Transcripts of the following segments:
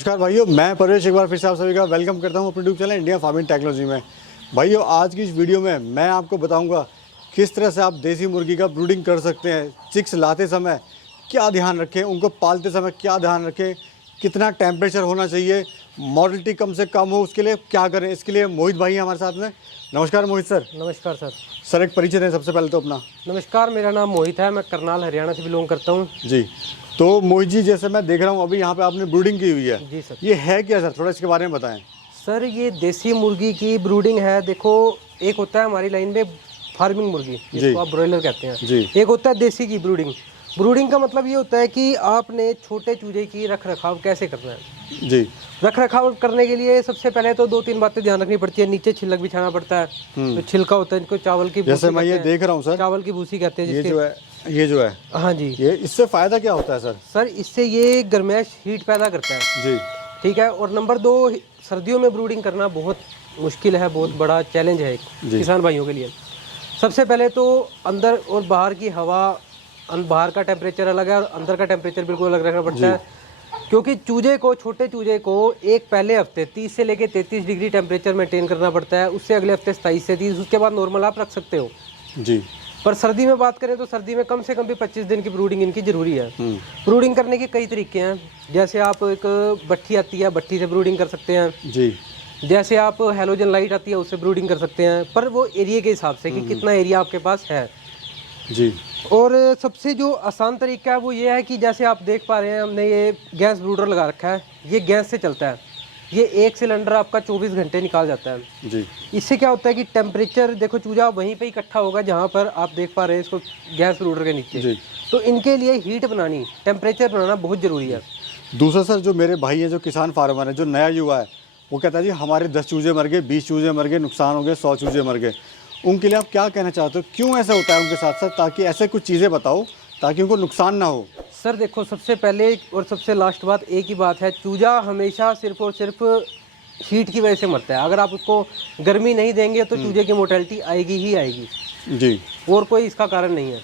नमस्कार भाइयों, मैं परवेश एक बार फिर से आप सभी का वेलकम करता हूं अपने YouTube channel India farming technology में। भाइयों, आज की इस वीडियो में मैं आपको बताऊंगा किस तरह से आप देसी मुर्गी का ब्रूडिंग कर सकते हैं। चिक्स लाते समय क्या ध्यान रखें, उनको पालते समय क्या ध्यान रखें, कितना टेम्परेचर होना चाहिए, मॉर्टिलिटी कम से कम हो उसके लिए क्या करें। इसके लिए मोहित भाई हैं हमारे साथ में। नमस्कार मोहित सर। नमस्कार सर। सर एक परिचय दें सबसे पहले तो अपना। नमस्कार, मेरा नाम मोहित है, मैं करनाल हरियाणा से बिलोंग करता हूँ। जी, तो मोहित जी जैसे मैं देख रहा हूँ अभी यहाँ पे आपने ब्रूडिंग की हुई है। जी सर। ये है क्या सर, थोड़ा इसके बारे में बताएं। सर ये देसी मुर्गी की ब्रूडिंग है। देखो, एक होता है हमारी लाइन में फार्मिंग मुर्गी, जिसको आप ब्रॉयलर कहते हैं जी। एक होता है देसी की ब्रूडिंग। ब्रूडिंग का मतलब ये होता है कि आपने छोटे चूजे की रख रखाव कैसे करना है। जी। रख रखाव करने के लिए सबसे पहले तो 2-3 बातें ध्यान रखनी पड़ती है। नीचे छिलक बिछाना पड़ता है, तो छिलका होता है जिसको चावल की जैसे मैं ये देख रहा हूँ सर, चावल की भूसी कहते हैं ये जो है हाँ जी। ये इससे फायदा क्या होता है सर? सर इससे ये गर्माश हीट पैदा करता है। जी। ठीक है। और नंबर 2, सर्दियों में ब्रूडिंग करना बहुत मुश्किल है, बहुत बड़ा चैलेंज है किसान भाइयों के लिए। सबसे पहले तो अंदर और बाहर की हवा, बाहर का टेम्परेचर अलग है और अंदर का टेम्परेचर बिल्कुल अलग रखना पड़ता है, क्योंकि चूजे को, छोटे चूजे को एक पहले हफ्ते 30 से लेके 33 डिग्री टेम्परेचर मेंटेन करना पड़ता है। उससे अगले हफ्ते 27 से 30, उसके बाद नॉर्मल आप रख सकते हो। जी। पर सर्दी में बात करें तो सर्दी में कम से कम भी 25 दिन की ब्रूडिंग इनकी जरूरी है। ब्रूडिंग करने के कई तरीके हैं। जैसे आप एक भट्ठी आती है, भट्ठी से ब्रूडिंग कर सकते हैं। जी। जैसे आप हैलोजन लाइट आती है, उससे ब्रूडिंग कर सकते हैं, पर वो एरिया के हिसाब से कि कितना एरिया आपके पास है। जी। और सबसे जो आसान तरीका है वो ये है कि जैसे आप देख पा रहे हैं, हमने ये गैस ब्रूडर लगा रखा है। ये गैस से चलता है। ये एक सिलेंडर आपका 24 घंटे निकाल जाता है। जी। इससे क्या होता है कि टेम्परेचर, देखो चूजा वहीं पे इकट्ठा होगा जहाँ पर आप देख पा रहे हैं इसको, गैस ब्रूडर के नीचे। जी। तो इनके लिए हीट बनानी, टेम्परेचर बनाना बहुत ज़रूरी है। दूसरा सर, जो मेरे भाई हैं, जो किसान फार्मर है, जो नया युवा है, वो कहता है जी हमारे 10 चूजे मर गए, 20 चूजे मर गए, नुकसान हो गए, 100 चूजे मर गए। उनके लिए आप क्या कहना चाहते हो, क्यों ऐसा होता है उनके साथ साथ, ताकि ऐसे कुछ चीज़ें बताओ ताकि उनको नुकसान ना हो। सर देखो, सबसे पहले और सबसे लास्ट बात एक ही बात है, चूजा हमेशा सिर्फ और सिर्फ हीट की वजह से मरता है। अगर आप उसको गर्मी नहीं देंगे तो चूजे की मोर्टेलिटी आएगी ही आएगी। जी। और कोई इसका कारण नहीं है।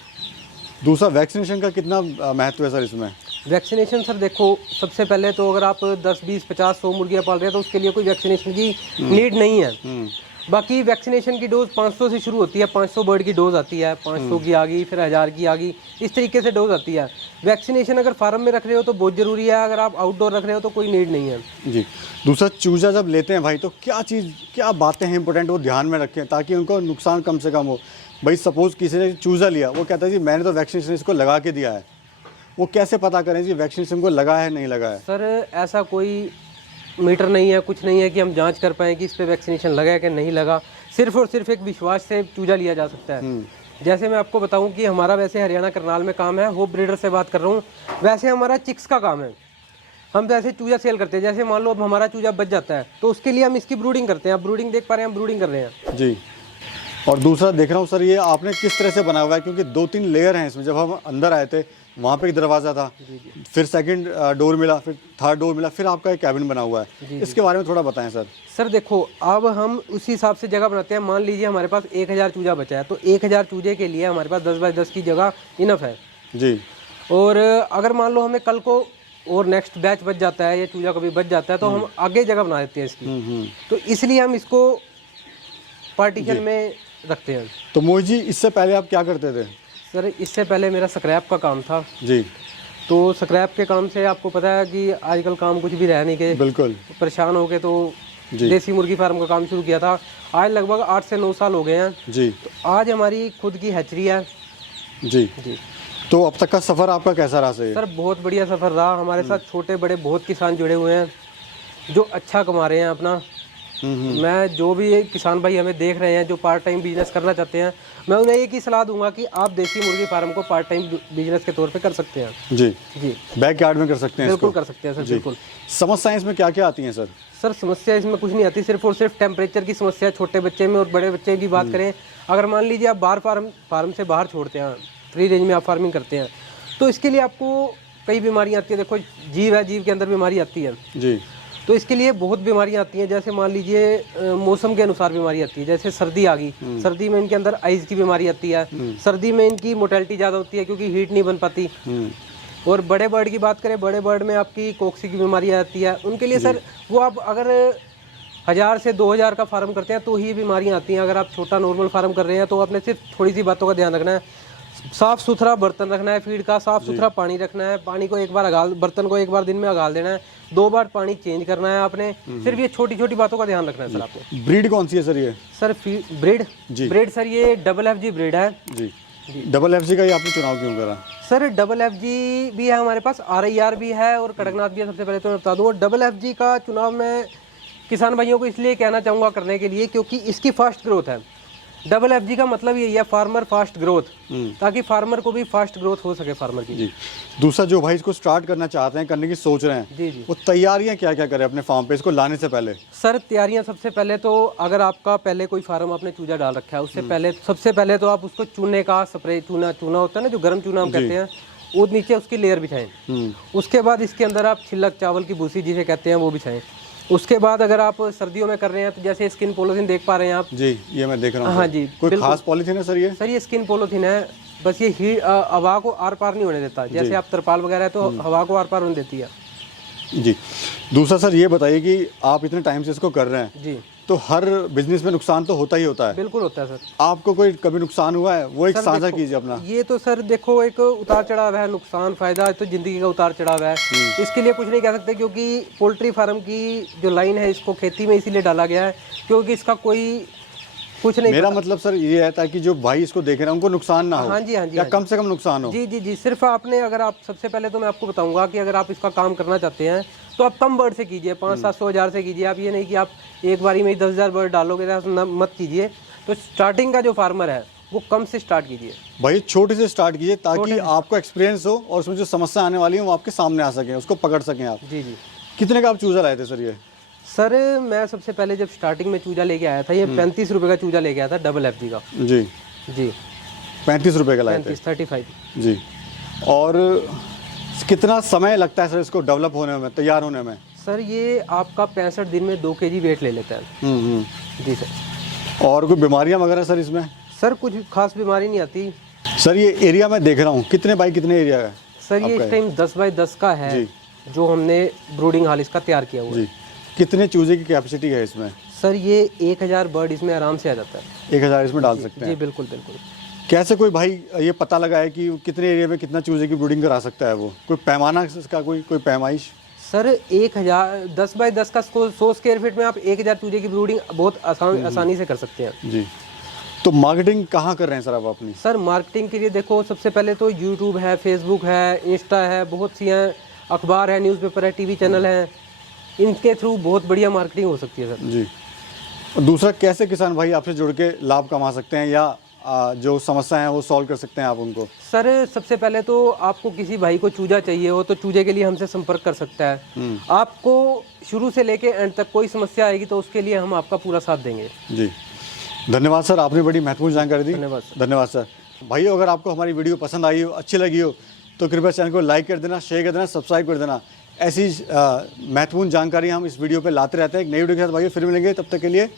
दूसरा, वैक्सीनेशन का कितना महत्व है सर इसमें? वैक्सीनेशन सर देखो, सबसे पहले तो अगर आप 10, 20, 50, 100 मुर्गियाँ पाल रहे हैं तो उसके लिए कोई वैक्सीनेशन की नीड नहीं है। बाकी वैक्सीनेशन की डोज 500 से शुरू होती है। 500 बर्ड की डोज आती है, 500 की आ गई, फिर 1000 की आ गई, इस तरीके से डोज आती है। वैक्सीनेशन अगर फार्म में रख रहे हो तो बहुत ज़रूरी है, अगर आप आउटडोर रख रहे हो तो कोई नीड नहीं है। जी। दूसरा, चूजा जब लेते हैं भाई तो क्या बातें हैं इंपॉर्टेंट वो ध्यान में रखें ताकि उनको नुकसान कम से कम हो। भाई सपोज़ किसी ने चूजा लिया, वो कहता है जी मैंने तो वैक्सीनेशन इसको लगा के दिया है, वो कैसे पता करें जी वैक्सीनेशन को लगा है नहीं लगा है? सर ऐसा कोई मीटर नहीं है, कुछ नहीं है कि हम जांच कर पाएँ कि इस पर वैक्सीनेशन लगा है कि नहीं लगा। सिर्फ और सिर्फ एक विश्वास से चूजा लिया जा सकता है। जैसे मैं आपको बताऊं कि हमारा वैसे हरियाणा करनाल में काम है, होप ब्रीडर से बात कर रहा हूँ। वैसे हमारा चिक्स का काम है, हम वैसे चूजा सेल करते हैं। जैसे मान लो अब हमारा चूजा बच जाता है तो उसके लिए हम इसकी ब्रूडिंग करते हैं। आप ब्रूडिंग देख पा रहे हैं, हम ब्रूडिंग कर रहे हैं। जी। और दूसरा देख रहा हूँ सर, ये आपने किस तरह से बनाया हुआ है, क्योंकि 2-3 लेयर हैं इसमें। जब हम अंदर आए थे वहाँ पे एक दरवाज़ा था, फिर सेकंड डोर मिला, फिर थर्ड डोर मिला, फिर आपका एक कैबिन बना हुआ है। इसके बारे में थोड़ा बताएं सर। सर देखो, अब हम उसी हिसाब से जगह बनाते हैं। मान लीजिए हमारे पास 1000 चूजा बचा है, तो 1000 चूजे के लिए हमारे पास 10 बाय 10 की जगह इनफ है। जी। और अगर मान लो हमें कल को और नेक्स्ट बैच बच जाता है या चूजा कभी बच जाता है तो हम आगे जगह बना देते हैं इसकी। तो इसलिए हम इसको पार्टीशन में रखते हैं। तो मोहित जी, इससे पहले आप क्या करते थे? सर इससे पहले मेरा स्क्रैप का काम था। जी। तो स्क्रैप के काम से आपको पता है कि आजकल काम कुछ भी रह नहीं के, बिल्कुल परेशान हो गए, तो देसी मुर्गी फार्म का काम शुरू किया था। आज लगभग 8 से 9 साल हो गए हैं। जी। तो आज हमारी खुद की हैचरी है। जी। जी। तो अब तक का सफ़र आपका कैसा रहा सर? सर बहुत बढ़िया सफ़र रहा। हमारे साथ छोटे बड़े बहुत किसान जुड़े हुए हैं जो अच्छा कमा रहे हैं अपना। मैं जो भी किसान भाई हमें देख रहे हैं जो पार्ट टाइम बिजनेस करना चाहते हैं, मैं उन्हें एक ही सलाह दूंगा कि आप देसी मुर्गी फार्म को पार्ट टाइम बिजनेस के तौर पे कर सकते हैं। जी। जी। बैकयार्ड में कर सकते हैं बिल्कुल इसको? कर सकते हैं सर, बिल्कुल। समस्याएं इसमें क्या क्या आती हैं सर? सर समस्या इसमें कुछ नहीं आती, सिर्फ और सिर्फ टेम्परेचर की समस्या छोटे बच्चे में और बड़े बच्चे की बात करें। अगर मान लीजिए आप बाहर फार्म से बाहर छोड़ते हैं, फ्री रेंज में आप फार्मिंग करते हैं, तो इसके लिए आपको कई बीमारियाँ आती है। देखो जीव है, जीव के अंदर बीमारी आती है। जी। तो इसके लिए बहुत बीमारियां आती हैं। जैसे मान लीजिए मौसम के अनुसार बीमारी आती है। जैसे सर्दी आ गई, सर्दी में इनके अंदर आइज की बीमारी आती है। सर्दी में इनकी मोर्टेलिटी ज़्यादा होती है क्योंकि हीट नहीं बन पाती। और बड़े बर्ड की बात करें, बड़े बर्ड में आपकी कोक्सी की बीमारी आती है, उनके लिए सर वो आप अगर 1000 से 2000 का फार्म करते हैं तो ही बीमारियां आती हैं। अगर आप छोटा नॉर्मल फार्म कर रहे हैं तो आपने सिर्फ थोड़ी सी बातों का ध्यान रखना है, साफ़ सुथरा बर्तन रखना है, फीड का साफ़ सुथरा पानी रखना है, पानी को एक बार बर्तन को एक बार दिन में अगाल देना है, 2 बार पानी चेंज करना है आपने। सिर्फ ये छोटी छोटी बातों का ध्यान रखना है सर आपको। ब्रीड कौन सी है सर ये? सर ब्रीड सर ये FFG ब्रीड है जी। FFG का ही आपने चुनाव क्यों करा? सर FFG भी है हमारे पास, RIR भी है और कड़कनाथ भी है। सबसे पहले तो मैं बता दूँ, FFG का चुनाव मैं किसान भाइयों को इसलिए कहना चाहूँगा करने के लिए क्योंकि इसकी फास्ट ग्रोथ है। FFG का मतलब यही है, फार्मर फास्ट ग्रोथ, ताकि फार्मर को भी फास्ट ग्रोथ हो सके फार्मर की। जी। दूसरा, जो भाई इसको स्टार्ट करना चाहते हैं, करने की सोच रहे हैं, जी जी, वो तैयारियां क्या क्या करें अपने फार्म पे इसको लाने से पहले? सर तैयारियां सबसे पहले तो अगर आपका पहले कोई फार्म आपने चूजा डाल रखा है, उससे पहले सबसे पहले तो आप उसको चूने का स्प्रे, चूना होता है ना जो गर्म चूना हम कहते हैं, वो नीचे उसकी लेयर बिछाएं। उसके बाद इसके अंदर आप छिलक चावल की भूसी जिसे कहते हैं वो बिछाएं। उसके बाद अगर आप सर्दियों में कर रहे हैं तो जैसे स्किन पॉलीथीन देख पा रहे हैं आप। जी, ये मैं देख रहा हूँ। हाँ जी, कोई खास पॉलीथीन है सर ये? सर ये स्किन पॉलीथीन है, बस ये हवा को आर पार नहीं होने देता। जैसे आप तरपाल वगैरह है तो हवा को आर पार होने देती है। जी। दूसरा सर ये बताइए कि आप इतने टाइम से इसको कर रहे हैं जी, तो हर बिजनेस में नुकसान तो होता ही होता है। बिल्कुल होता है सर। आपको कोई कभी नुकसान हुआ है? वो एक साझा कीजिए अपना। ये तो सर देखो एक उतार चढ़ाव है, नुकसान फायदा तो जिंदगी का उतार चढ़ाव है। इसके लिए कुछ नहीं कह सकते क्योंकि पोल्ट्री फार्म की जो लाइन है इसको खेती में इसीलिए डाला गया है क्योंकि इसका कोई कुछ नहीं। मेरा मतलब सर ये है ताकि जो भाई इसको देख रहे हैं उनको नुकसान ना हो। हाँ जी, हाँ जी, या हाँ कम से कम नुकसान हो। जी जी जी। सिर्फ आपने अगर आप सबसे पहले तो मैं आपको बताऊंगा कि अगर आप इसका काम करना चाहते हैं तो आप कम बर्ड से कीजिए, 500-700 हज़ार से कीजिए। आप ये नहीं कि आप एक बारी में ही 10,000 बर्ड डालोगे तो मत कीजिए। तो स्टार्टिंग का जो फार्मर है वो कम से स्टार्ट कीजिए भाई, छोटे से स्टार्ट कीजिए ताकि आपको एक्सपीरियंस हो और उसमें जो समस्या आने वाली है वो आपके सामने आ सके, उसको पकड़ सकें आप। जी जी। कितने का आप चूजा लाए थे सर ये? सर मैं सबसे पहले जब स्टार्टिंग में चूजा लेके आया था, ये 35 रुपये का चूजा लेके आया था FFG का। जी जी, 35 रुपये का लाए थे? 35 जी। और कितना समय लगता है सर इसको डेवलप होने में, तैयार होने में? सर ये आपका 65 दिन में 2 kg वेट ले लेता है। जी सर। और कोई बीमारियां वगैरह सर इसमें? सर कुछ खास बीमारी नहीं आती। सर ये एरिया मैं देख रहा हूँ, कितने बाई कितने एरिया है? सर ये इस टाइम 10 बाई 10 का है जो हमने ब्रूडिंग हॉल इसका तैयार किया हुआ है। जी। कितने चूजे की कैपेसिटी है इसमें? सर ये 1000 बर्ड इसमें आराम से आ जाता है। 1000 इसमें डाल सकते हैं? जी बिल्कुल बिल्कुल। कैसे कोई भाई ये पता लगा है कि कितने एरिया में कितना चूजे की ब्रूडिंग करा सकता है? वो कोई पैमाना इसका, कोई पैमाइश? सर 1000 बाई 10 का 100 स्क्वायर फीट में आप 1000 चूजे की ब्रूडिंग बहुत आसानी से कर सकते हैं। जी। तो मार्केटिंग कहाँ कर रहे हैं सर आप अपनी? सर मार्केटिंग के लिए देखो सबसे पहले तो यूट्यूब है, फेसबुक है, इंस्टा है, बहुत सी हैं, अखबार है, न्यूज़पेपर है, टीवी चैनल है, इनके थ्रू बहुत बढ़िया मार्केटिंग हो सकती है सर। जी। और दूसरा, कैसे किसान भाई आपसे जुड़ के लाभ कमा सकते हैं या जो समस्या है वो सॉल्व कर सकते हैं आप उनको? सर सबसे पहले तो आपको किसी भाई को चूजा चाहिए हो तो चूजे के लिए हमसे संपर्क कर सकता है। आपको शुरू से लेके एंड तक कोई समस्या आएगी तो उसके लिए हम आपका पूरा साथ देंगे। जी, धन्यवाद सर, आपने बड़ी महत्वपूर्ण जानकारी दी। धन्यवाद सर। भाइयों, अगर आपको हमारी वीडियो पसंद आई हो, अच्छी लगी हो तो कृपया चैनल को लाइक कर देना, शेयर कर देना, सब्सक्राइब कर देना। ऐसी महत्वपूर्ण जानकारी हम इस वीडियो पे लाते रहते हैं। एक नई वीडियो के साथ भाइयों फिर मिलेंगे, तब तक के लिए